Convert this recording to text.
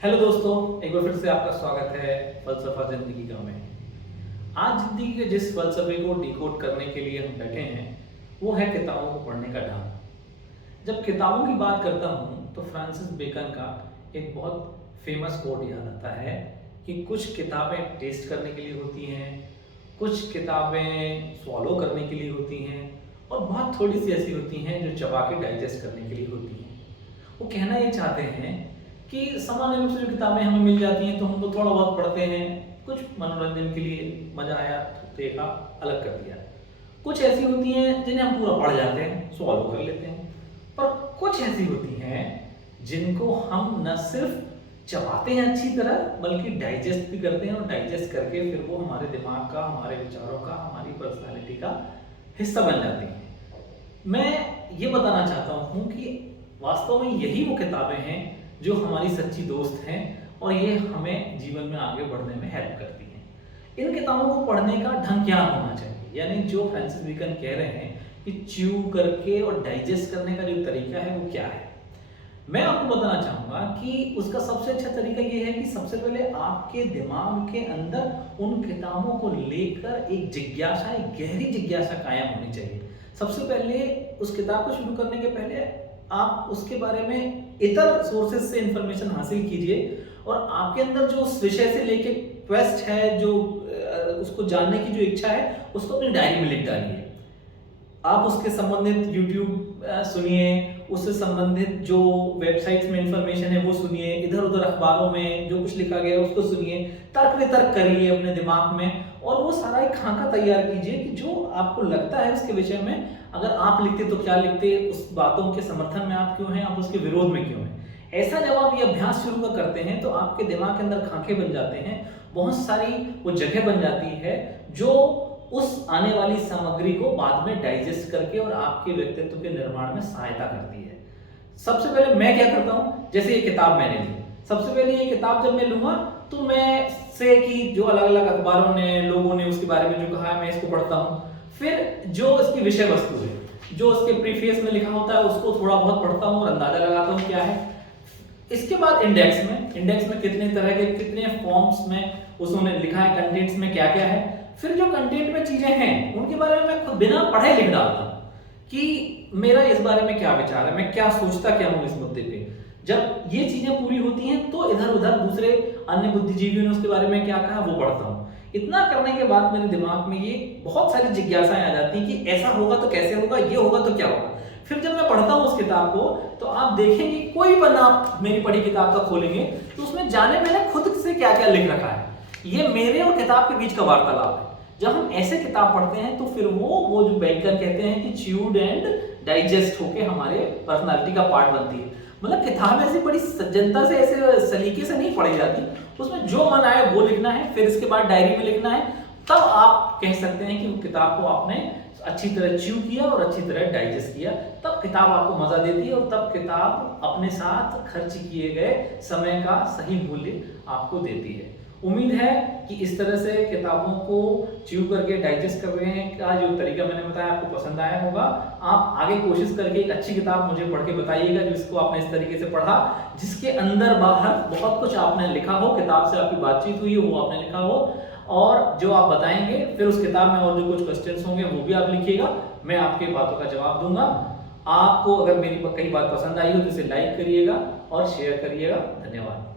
Hello दोस्तों, एक बार फिर से आपका स्वागत है फलसफा जिंदगी का में। आज जिंदगी के जिस फलसफे को डिकोड करने के लिए हम बैठे हैं वो है किताबों को पढ़ने का ढंग। जब किताबों की बात करता हूँ तो फ्रांसिस बेकन का एक बहुत फेमस कोट याद आता है कि कुछ किताबें टेस्ट करने के लिए होती हैं, कुछ किताबें फॉलो करने के लिए होती हैं और बहुत थोड़ी सी ऐसी होती हैं जो चबा के डाइजेस्ट करने के लिए होती हैं। वो कहना ये चाहते हैं कि सामान्य रूप से जो किताबें हमें मिल जाती हैं तो हम तो थोड़ा बहुत पढ़ते हैं, कुछ मनोरंजन के लिए, मजा आया तो देखा, अलग कर दिया। कुछ ऐसी होती हैं जिन्हें हम पूरा पढ़ जाते हैं, सॉल्व कर लेते हैं। पर कुछ ऐसी होती हैं जिनको हम न सिर्फ चबाते हैं अच्छी तरह बल्कि डाइजेस्ट भी करते हैं, और डाइजेस्ट करके फिर वो हमारे दिमाग का, हमारे विचारों का, हमारी पर्सनालिटी का हिस्सा बन जाती हैं। मैं ये बताना चाहता हूँ कि वास्तव में यही वो किताबें हैं जो हमारी सच्ची दोस्त हैं और ये हमें जीवन में आगे बढ़ने में हेल्प करती हैं। इन किताबों को पढ़ने का ढंग क्या होना चाहिए, यानी जो फ्रांसिस बेकन कह रहे हैं कि च्यू करके और डाइजेस्ट करने का जो तरीका है वो क्या है। मैं आपको बताना चाहूँगा कि उसका सबसे अच्छा तरीका ये है कि सबसे पहले आपके दिमाग के अंदर उन किताबों को लेकर एक जिज्ञासा, एक गहरी जिज्ञासा कायम होनी चाहिए। सबसे पहले उस किताब को शुरू करने के पहले आप उसके बारे में इतर सोर्सेज से इंफॉर्मेशन हासिल कीजिए और आपके अंदर जो उस विषय से लेके क्वेस्ट है, जो उसको जानने की जो इच्छा है, उसको अपनी डायरी में लिख डालिए। आप उसके संबंधित यूट्यूब सुनिए, उससे संबंधित जो वेबसाइट्स में इंफॉर्मेशन है वो सुनिए, इधर उधर अखबारों में जो कुछ लिखा गया है उसको सुनिए, तर्क वितर्क करिए अपने दिमाग में और वो सारा एक खाका तैयार कीजिए कि जो आपको लगता है उसके विषय में, अगर आप लिखते तो क्या लिखते, उस बातों के समर्थन में आप क्यों हैं, आप उसके विरोध में क्यों हैं। ऐसा जब आप ये अभ्यास शुरू करते हैं तो आपके दिमाग के अंदर खाके बन जाते हैं, बहुत सारी वो जगह बन जाती है जो उस आने वाली सामग्री को बाद में डाइजेस्ट करके और आपके व्यक्तित्व के निर्माण में सहायता करती है। सबसे पहले मैं क्या करता हूँ, जैसे ये किताब मैंने ली, सबसे पहले ये किताब जब मैं लूंगा तो मैं से कि जो अलग अलग अखबारों ने, लोगों ने उसके बारे में जो कहा है मैं इसको पढ़ता हूँ। फिर जो इसकी विषय वस्तु है, जो उसके प्रीफेस में लिखा होता है उसको थोड़ा बहुत पढ़ता हूँ और अंदाजा लगाता हूँ क्या है। इसके बाद इंडेक्स में कितने तरह के, कितने फॉर्म्स में उन्होंने लिखा है, कंटेंट्स में क्या क्या है। फिर जो कंटेंट में चीजें हैं उनके बारे में मैं खुद बिना पढ़े लिख डालता हूँ कि मेरा इस बारे में क्या विचार है, मैं क्या सोचता क्या हूँ इस मुद्दे पे। जब ये चीजें पूरी होती हैं तो इधर उधर दूसरे अन्य बुद्धिजीवियों ने उसके बारे में क्या कहा वो पढ़ता हूँ। इतना करने के बाद मेरे दिमाग में ये बहुत सारी जिज्ञासाएं आ जाती हैं कि ऐसा होगा तो कैसे होगा, ये होगा तो क्या होगा। फिर जब मैं पढ़ता हूँ उस किताब को तो आप देखेंगे, कोई पन्ना आप मेरी पढ़ी किताब का खोलेंगे तो उसमें जाने मैंने खुद से क्या क्या लिख रखा है। ये मेरे और किताब के बीच का वार्तालाप है। जब हम ऐसे किताब पढ़ते हैं तो फिर वो जो बेकन कहते हैं कि च्यूड एंड डाइजेस्ट होके हमारे पर्सनालिटी का पार्ट बनती है। मतलब किताब ऐसी बड़ी सज्जनता से, ऐसे सलीके से नहीं पढ़ी जाती, उसमें जो मन आए वो लिखना है, फिर इसके बाद डायरी में लिखना है। तब आप कह सकते हैं कि वो किताब को आपने अच्छी तरह च्यू किया और अच्छी तरह डाइजेस्ट किया, तब किताब आपको मजा देती है और तब किताब अपने साथ खर्च किए गए समय का सही मूल्य आपको देती है। उम्मीद है कि इस तरह से किताबों को च्यू करके डाइजेस्ट कर रहे हैं का जो तरीका मैंने बताया आपको पसंद आया होगा। आप आगे कोशिश करके एक अच्छी किताब मुझे पढ़ के बताइएगा जिसको आपने इस तरीके से पढ़ा, जिसके अंदर बाहर बहुत कुछ आपने लिखा हो, किताब से आपकी बातचीत हुई हो वो आपने लिखा हो, और जो आप बताएंगे फिर उस किताब में और जो कुछ क्वेश्चंस होंगे वो भी आप लिखिएगा, मैं आपके बातों का जवाब दूंगा। आपको अगर मेरी कई बात पसंद आई हो तो इसे लाइक करिएगा और शेयर करिएगा। धन्यवाद।